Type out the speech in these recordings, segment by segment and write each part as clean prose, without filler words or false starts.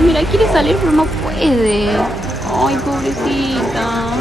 mira, mira, quiere salir pero no puede. Ay, pobrecita.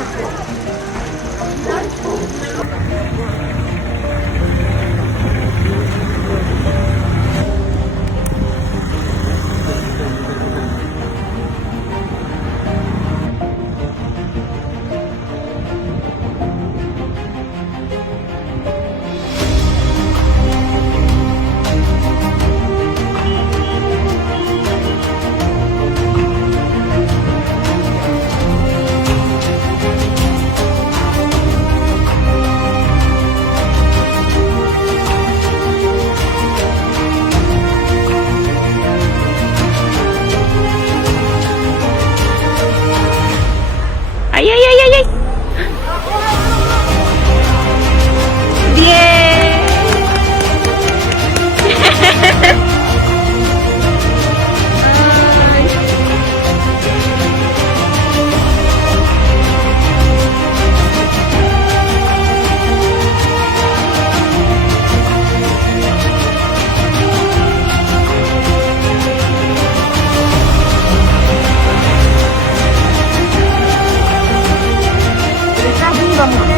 ¡Ay, ay, ay, ay, ay! ¡Bien! Está viva, mujer.